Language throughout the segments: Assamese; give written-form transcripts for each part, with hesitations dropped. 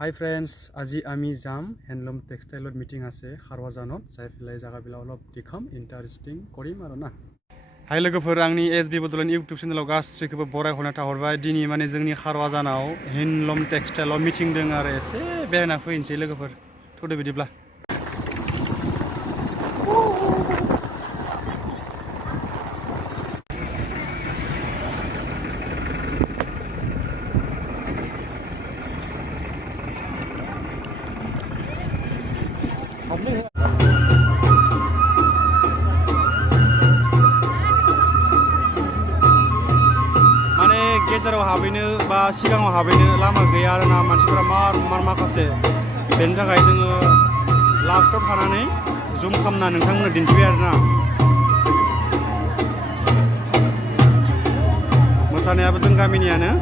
Hi friends, আজি আমি যাম হ্যান্ডলুম টেক্সটাইলত মিটিং আছে Karuajanot যাই ফেলাই জায়গাবিলাক অলপ দেখাম ইন্টারেস্টিং কৰিম আৰু না हाय लोगोफोर आंनि एसबी बड'लेण्ड इउट्युब चेनेलाव गासैखौबो बरायहरना थाहरबाय दिनै माने जोंनि Karuajanआव ह্যান্ডलुम टेक्सटाइलाव मिटिं दङ आरो एसे बेरायना फैनोसै लोगोफोर थ'दो बिदिब्ला माने गेजेराव हाबैनो बा सिगाङाव हाबैनो लामा गैया आरोना मानसिफोरा मार माखासे बेनि थाखाय जोङो लास्टआव थानानै जुम खालामना नोंथांमोननो दिन्थिबाय आरोना मोसानायाबो जों गामिनियानो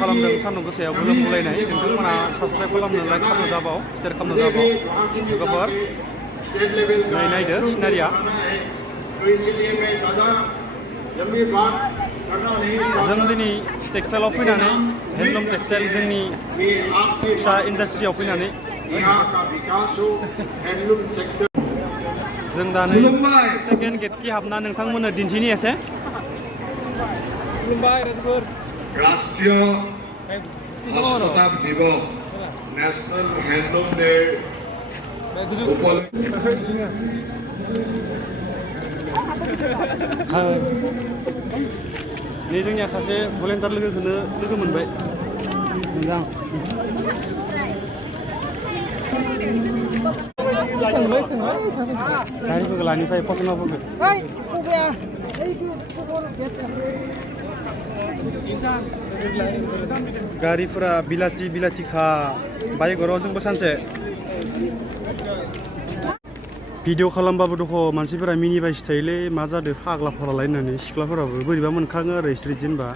खालामदों सान्दुं गोसायाव गोलोम गुलायनाय नोंथांमोना साबस्क्राइब खालामनो लाइक खालामनो दाबाव शेयार खालामनो दाबाव लोगोफोर नै नायदो सिनारिया जों दिनै टेक्सटाइलाव फैनानै ह্যান্ডलुम टेक्सटाइल जोंनि फिसा इन्डास्ट्रियाव फैनानै जों दा नै सेकेन्ड गेटखि हाबना नोंथांमोननो दिन्थिनि एसे राष्ट्रीय हस्ततांत दिवस नेशनल हैंडलूम डे नै जोंनिया सासे भलेन्टार लोगोखौनो लोगो मोनबाय मोजां गारिफोरखौ लानिफ्राय फसंनाफोरखौ गारिफोरा बिलाथि खा बाइकराव जोंबो सानसे भिडिअ खालामबाबो दख मानसिफोरा मिनिबायसो थायोलै मा जादों फाग्लाफोरालाय होननानै सिख्लाफोराबो बोरैबा मोनखाङो आरो स्ट्रिट जेनबा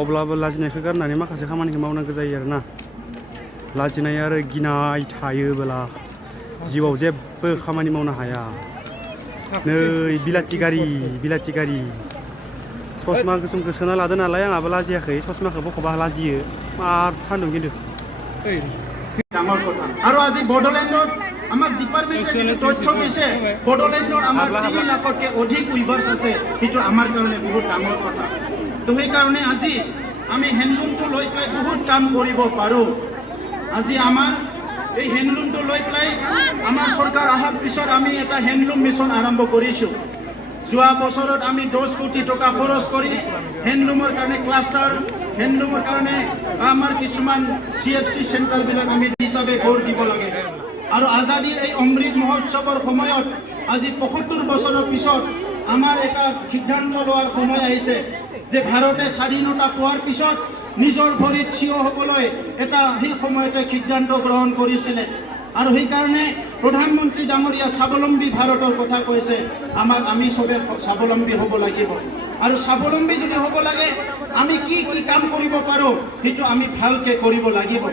अब्लाबो लाजिनायखौ गारनानै माखासे खामानिखौ मावनांगौ जायो आरोना लाजिनाय आरो गिनाय थायोबोला जिउआव जेबो खामानि मावनो हाया नै बिलाथि गारि ससमा गोसोमखौ सोना लादो नालाय आंहाबो लाजियाखै ससमाखौ बख'बा लाजियो मार सान्दुं खिन्थु ডাঙৰ কথা আৰু আজি বড়োলেণ্ডত আমাৰ ডিপাৰ্টমেণ্টে তথ্য দিছে বড়োলেণ্ডত আমাৰ 3 লাখতকৈ অধিক উইভাৰ্ছ আছে সেইটো আমাৰ কাৰণে বহুত ডাঙৰ কথা তো সেইকাৰণে আজি আমি হ্যান্ডলুমটো লৈ পেলাই বহুত কাম কৰিব পাৰোঁ আজি আমাৰ এই হ্যান্ডলুমটো লৈ পেলাই আমাৰ চৰকাৰ অহাৰ পিছত আমি এটা হ্যান্ডলুম মিছন আৰম্ভ কৰিছোঁ যোৱা বছৰত আমি 10 কোটি টকা খৰচ কৰি হ্যান্ডলুমৰ কাৰণে ক্লাষ্টাৰ হ্যান্ডলুমৰ কাৰণে আমাৰ কিছুমান CFC চেণ্টাৰবিলাক আমি হিচাপে গঢ় দিব লাগে আৰু আজাদীৰ এই অমৃত মহোৎসৱৰ সময়ত আজি 75 বছৰৰ পিছত আমাৰ এটা সিদ্ধান্ত লোৱাৰ সময় আহিছে যে ভাৰতে স্বাধীনতা পোৱাৰ পিছত নিজৰ ভৰিত থিয় হ'বলৈ এটা সেই সময়তে সিদ্ধান্ত গ্ৰহণ কৰিছিলে আৰু সেইকাৰণে প্ৰধানমন্ত্ৰী ডাঙৰীয়া স্বাৱলম্বী ভাৰতৰ কথা কৈছে আমি সবে স্বাৱলম্বী হ'ব লাগিব আৰু স্বাৱলম্বী যদি হ'ব লাগে আমি কি কাম কৰিব পাৰোঁ সেইটো আমি ভালকৈ কৰিব লাগিব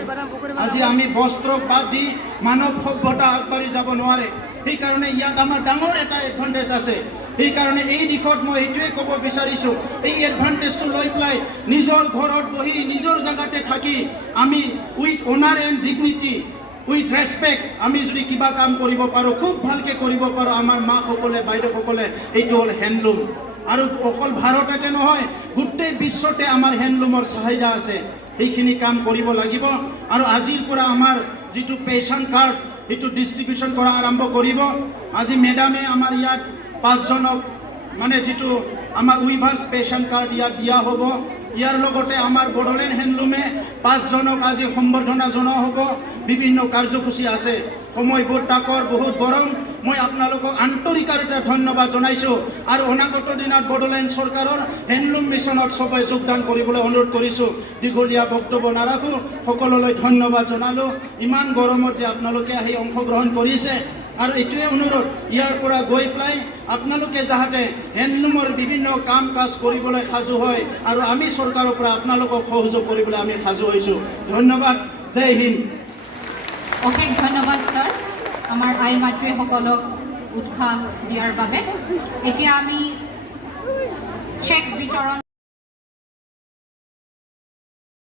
আজি আমি বস্ত্ৰ বাদ দি মানৱ সভ্যতা আগবাঢ়ি যাব নোৱাৰে সেইকাৰণে ইয়াত আমাৰ ডাঙৰ এটা এডভান্টেজ আছে সেইকাৰণে এই দিশত মই এইটোৱে ক'ব বিচাৰিছোঁ এই এডভান্টেজটো লৈ পেলাই নিজৰ ঘৰত বহি নিজৰ জাগাতে থাকি আমি উইথ অনাৰ এণ্ড ডিগনিটি উইথ ৰেসপেক্ট আমি যদি কিবা কাম কৰিব পাৰোঁ খুব ভালকৈ কৰিব পাৰোঁ আমাৰ মাসকলে বাইদেউসকলে এইটো হ'ল হ্যান্ডলুম আৰু অকল ভাৰততে নহয় গোটেই বিশ্বতে আমাৰ হ্যান্ডলুমৰ চাহিদা আছে এইখিনি কাম কৰিব লাগিব আৰু আজিৰ পৰা আমাৰ যিটো পেঞ্চন কাৰ্ড সেইটো ডিষ্ট্ৰিবিউশ্যন কৰা আৰম্ভ কৰিব আজি মেডামে আমাৰ ইয়াত 5 জনক মানে যিটো আমাৰ উইভাৰ্ছ পেঞ্চন কাৰ্ড ইয়াত দিয়া হ'ব ইয়াৰ লগতে আমাৰ বড়োলেণ্ড হ্যান্ডলুমে 5 জনক আজি সম্বৰ্ধনা জনোৱা হ'ব বিভিন্ন কাৰ্যসূচী আছে সময়বোৰ তাকৰ বহুত গৰম মই আপোনালোকক আন্তৰিকতাৰে ধন্যবাদ জনাইছোঁ আৰু অনাগত দিনত বড়োলেণ্ড চৰকাৰৰ হ্যান্ডলুম মিছনত সবাই যোগদান কৰিবলৈ অনুৰোধ কৰিছোঁ দীঘলীয়া বক্তব্য নাৰাখোঁ সকলোলৈ ধন্যবাদ জনালোঁ ইমান গৰমত যে আপোনালোকে আহি অংশগ্ৰহণ কৰিছে আৰু এইটোৱে অনুৰোধ ইয়াৰ পৰা গৈ পেলাই আপোনালোকে যাতে হ্যান্ডলুমৰ বিভিন্ন কাম কাজ কৰিবলৈ সাজু হয় আৰু আমি চৰকাৰৰ পৰা আপোনালোকক সহযোগ কৰিবলৈ আমি সাজু হৈছোঁ ধন্যবাদ জয় হিন্দ Okay, ধন্যবাদ স্যাৰ আমাৰ আই মাতৃসকলক উৎসাহ দিয়াৰ বাবে এতিয়া আমি চেক বিতৰণ